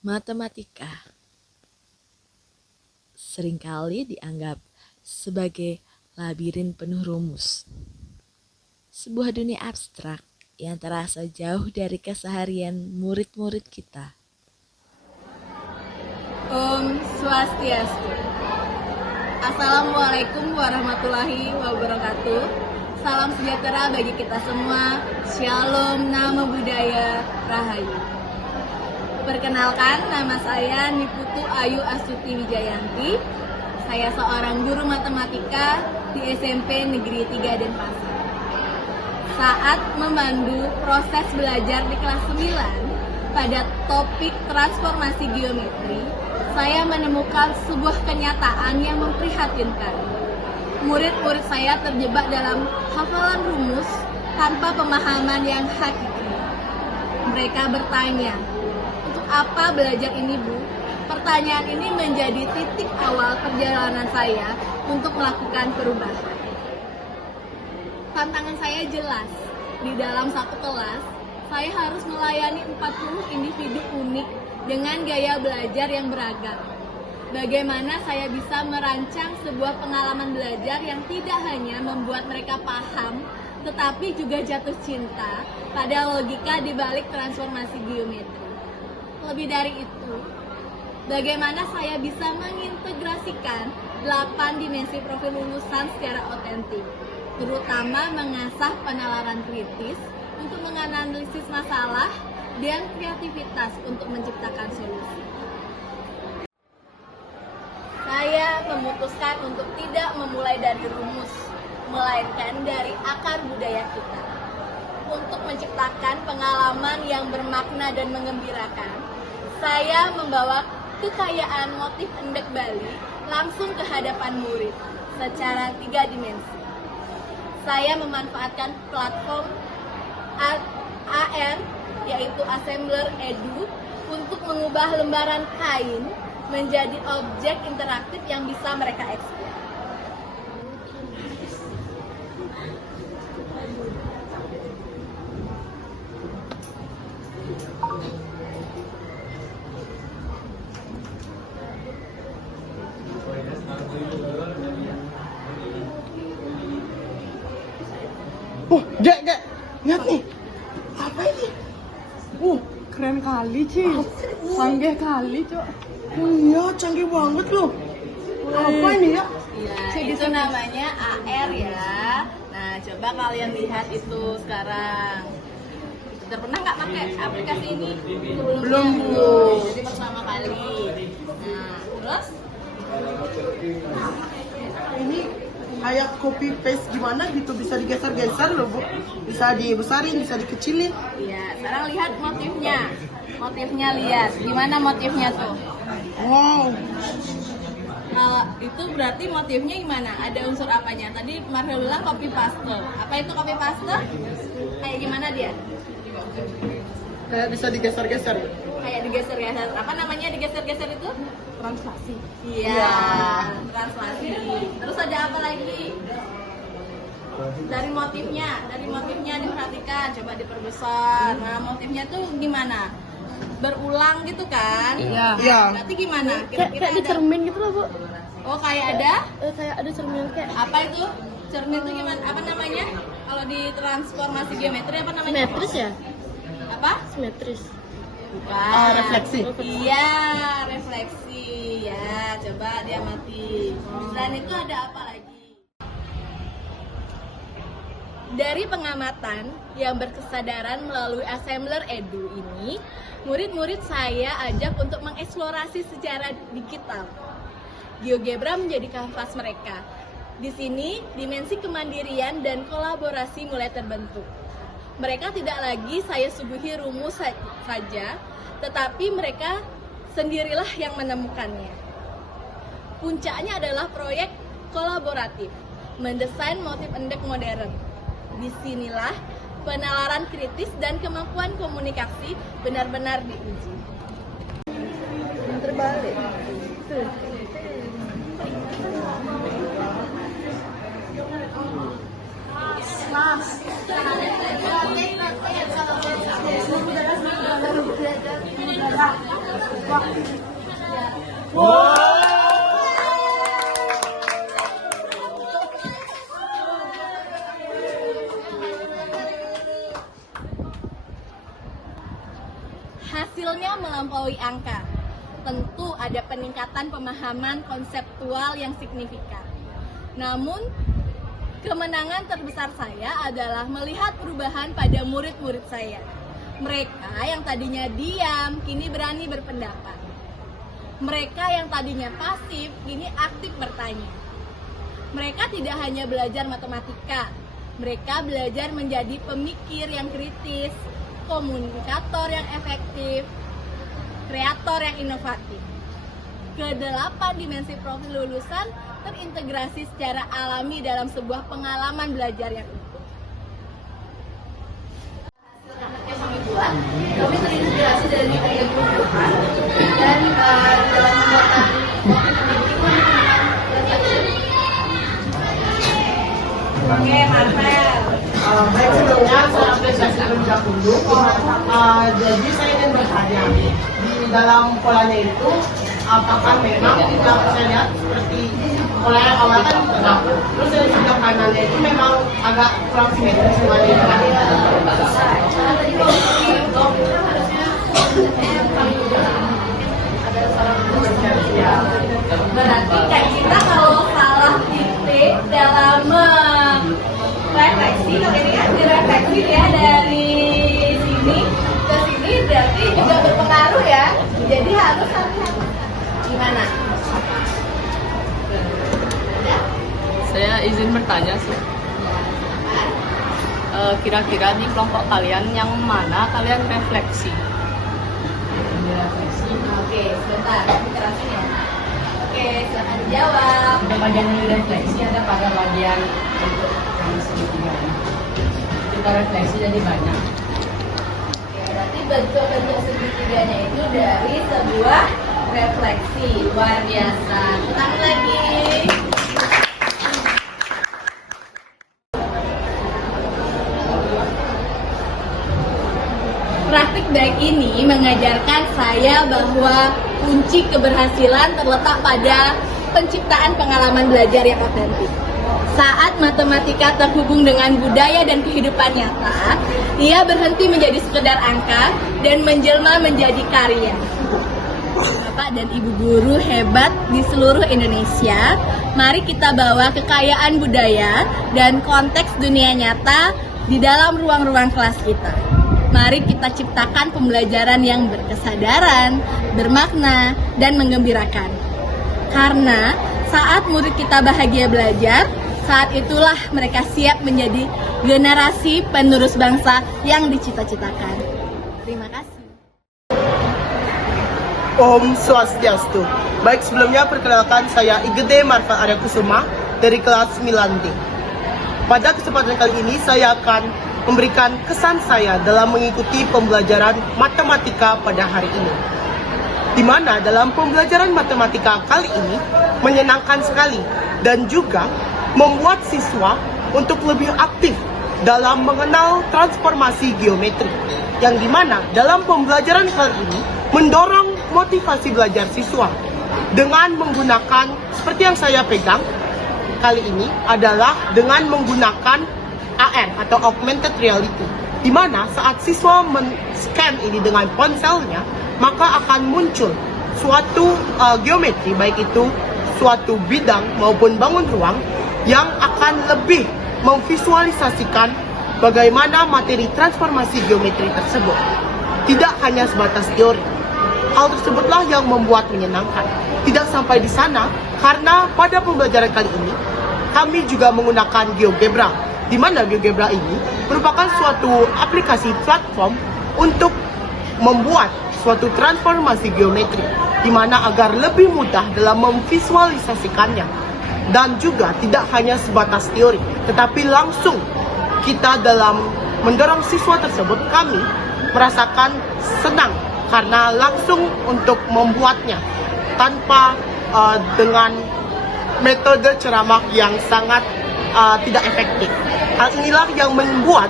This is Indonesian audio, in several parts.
Matematika seringkali dianggap sebagai labirin penuh rumus, sebuah dunia abstrak yang terasa jauh dari keseharian murid-murid kita. Om Swastiastu. Assalamualaikum warahmatullahi wabarakatuh. Salam sejahtera bagi kita semua. Shalom, Namo Buddhaya, Rahayu. Perkenalkan, nama saya Niputu Ayu Astuti Wijayanti. Saya seorang guru matematika di SMP Negeri 3 Denpasar. Saat memandu proses belajar di kelas 9 pada topik transformasi geometri, saya menemukan sebuah kenyataan yang memprihatinkan. Murid-murid saya terjebak dalam hafalan rumus tanpa pemahaman yang hakiki. Mereka bertanya, "Untuk apa belajar ini, Bu?" Pertanyaan ini menjadi titik awal perjalanan saya untuk melakukan perubahan. Tantangan saya jelas. Di dalam satu kelas, saya harus melayani 40 individu unik dengan gaya belajar yang beragam. Bagaimana saya bisa merancang sebuah pengalaman belajar yang tidak hanya membuat mereka paham, tetapi juga jatuh cinta pada logika di balik transformasi geometri. Lebih dari itu, bagaimana saya bisa mengintegrasikan 8 dimensi profil lulusan secara otentik, terutama mengasah penalaran kritis untuk menganalisis masalah dan kreativitas untuk menciptakan solusi. Saya memutuskan untuk tidak memulai dari rumus, melainkan dari akar budaya kita. Untuk menciptakan pengalaman yang bermakna dan mengembirakan, saya membawa kekayaan motif endek Bali langsung ke hadapan murid secara 3 dimensi. Saya memanfaatkan platform AR, yaitu Assembler Edu, untuk mengubah lembaran kain menjadi objek interaktif yang bisa mereka eksplor. Gek, lihat nih. Apa ini? Keren kali, Ci. Canggih kali, Cok. Oh iya, canggih banget loh. Apa ini ya? Ya, itu namanya AR ya. Nah, coba kalian lihat itu sekarang. Sudah pernah nggak pakai aplikasi ini? Belum, Bu. Jadi pertama kali. Nah, terus? Ini kayak copy paste gimana gitu, bisa digeser-geser loh, Bu. Bisa dibesarin, bisa dikecilin. Iya, sekarang lihat motifnya. Motifnya lihat. Gimana motifnya tuh? Wow. Kalau itu berarti motifnya gimana? Ada unsur apanya? Tadi Marvel bilang copy paste. Apa itu copy paste? Kayak gimana dia? Kayak bisa digeser-geser. Kayak digeser-geser. Apa namanya digeser-geser itu? Translasi. Iya, translasi. Terus ada apa lagi? Dari motifnya diperhatikan, coba diperbesar. Nah, motifnya tuh gimana? Berulang gitu kan? Iya. Berarti gimana? Kayak Kira-kira ada cermin gitu loh, Bu. Oh, kayak ada? Kayak ada cermin kayak Apa itu? Cermin itu gimana? Apa namanya? Kalau di transformasi geometri apa namanya? simetris ya? Apa? Simetris. Bukan. Refleksi. Iya, refleksi. Ya, coba dia mati. Selain itu ada apa lagi? Dari pengamatan yang berkesadaran melalui Assembler Edu ini, murid-murid saya ajak untuk mengeksplorasi secara digital. GeoGebra menjadi kanvas mereka. Di sini, dimensi kemandirian dan kolaborasi mulai terbentuk. Mereka tidak lagi saya suguhi rumus saja, tetapi mereka sendirilah yang menemukannya. Puncaknya adalah proyek kolaboratif, mendesain motif endek modern. Disinilah penalaran kritis dan kemampuan komunikasi benar-benar diuji. Terbalik. Tuh. Hasilnya melampaui angka. Tentu ada peningkatan pemahaman konseptual yang signifikan. Namun, kemenangan terbesar saya adalah melihat perubahan pada murid-murid saya. Mereka yang tadinya diam, kini berani berpendapat. Mereka yang tadinya pasif, kini aktif bertanya. Mereka tidak hanya belajar matematika, mereka belajar menjadi pemikir yang kritis, komunikator yang efektif, kreator yang inovatif. Kedelapan dimensi profil lulusan terintegrasi secara alami dalam sebuah pengalaman belajar yang utuh. Kami terinspirasi dari karya Tuhan dan dalam pembuatan Oke, Marvel. Baik, sebelumnya saya apresiasi terlebih dahulu. Jadi saya ingin bertanya, di dalam polanya itu, apakah memang yang saya lihat seperti pola yang awal kan tegak, terus dari sebelah kanannya itu memang agak kurang simetris dengan yang lain. Berarti Kak Citra kalau salah titik dalam refleksi, kalau ini kan direfleksi ya dari sini ke sini, berarti juga berpengaruh ya. Jadi harus hati-hati. Gimana? Saya izin bertanya sih. Kira-kira di kelompok kalian yang mana kalian refleksi? Oke, sebentar, jelasin ya. Oke, silakan dijawab. Ada bagian yang refleksi, ada pada bagian untuk yang segitiga. Kita refleksi jadi banyak. Oke, berarti bentuk-bentuk segitiganya itu dari sebuah refleksi. Luar biasa. Ulang lagi. Praktik baik ini mengajarkan saya bahwa kunci keberhasilan terletak pada penciptaan pengalaman belajar yang otentik. Saat matematika terhubung dengan budaya dan kehidupan nyata, ia berhenti menjadi sekedar angka dan menjelma menjadi karya. Bapak dan Ibu guru hebat di seluruh Indonesia, mari kita bawa kekayaan budaya dan konteks dunia nyata di dalam ruang-ruang kelas kita. Mari kita ciptakan pembelajaran yang berkesadaran, bermakna, dan menggembirakan. Karena saat murid kita bahagia belajar, saat itulah mereka siap menjadi generasi penerus bangsa yang dicita-citakan. Terima kasih. Om Swastiastu. Baik, sebelumnya perkenalkan saya Igede Marfa Arya Kusuma dari kelas 9D. Pada kesempatan kali ini saya akan memberikan kesan saya dalam mengikuti pembelajaran matematika pada hari ini. Di mana dalam pembelajaran matematika kali ini menyenangkan sekali dan juga membuat siswa untuk lebih aktif dalam mengenal transformasi geometri. Yang dimana dalam pembelajaran kali ini mendorong motivasi belajar siswa dengan menggunakan seperti yang saya pegang kali ini adalah dengan menggunakan AR atau Augmented Reality, di mana saat siswa men-scan ini dengan ponselnya, maka akan muncul suatu geometri, baik itu suatu bidang maupun bangun ruang yang akan lebih memvisualisasikan bagaimana materi transformasi geometri tersebut. Tidak hanya sebatas teori. Hal tersebutlah yang membuat menyenangkan. Tidak sampai di sana, karena pada pembelajaran kali ini kami juga menggunakan GeoGebra, di mana GeoGebra ini merupakan suatu aplikasi platform untuk membuat suatu transformasi geometri, di mana agar lebih mudah dalam memvisualisasikannya dan juga tidak hanya sebatas teori, tetapi langsung kita dalam mendorong siswa tersebut, kami merasakan senang karena langsung untuk membuatnya tanpa dengan metode ceramah yang sangat tidak efektif. Hal inilah yang membuat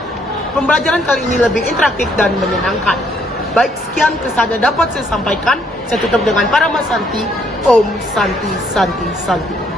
pembelajaran kali ini lebih interaktif dan menyenangkan. Baik, sekian kesan yang dapat saya sampaikan. Saya tutup dengan Parama Santi. Om Santi Santi Santi.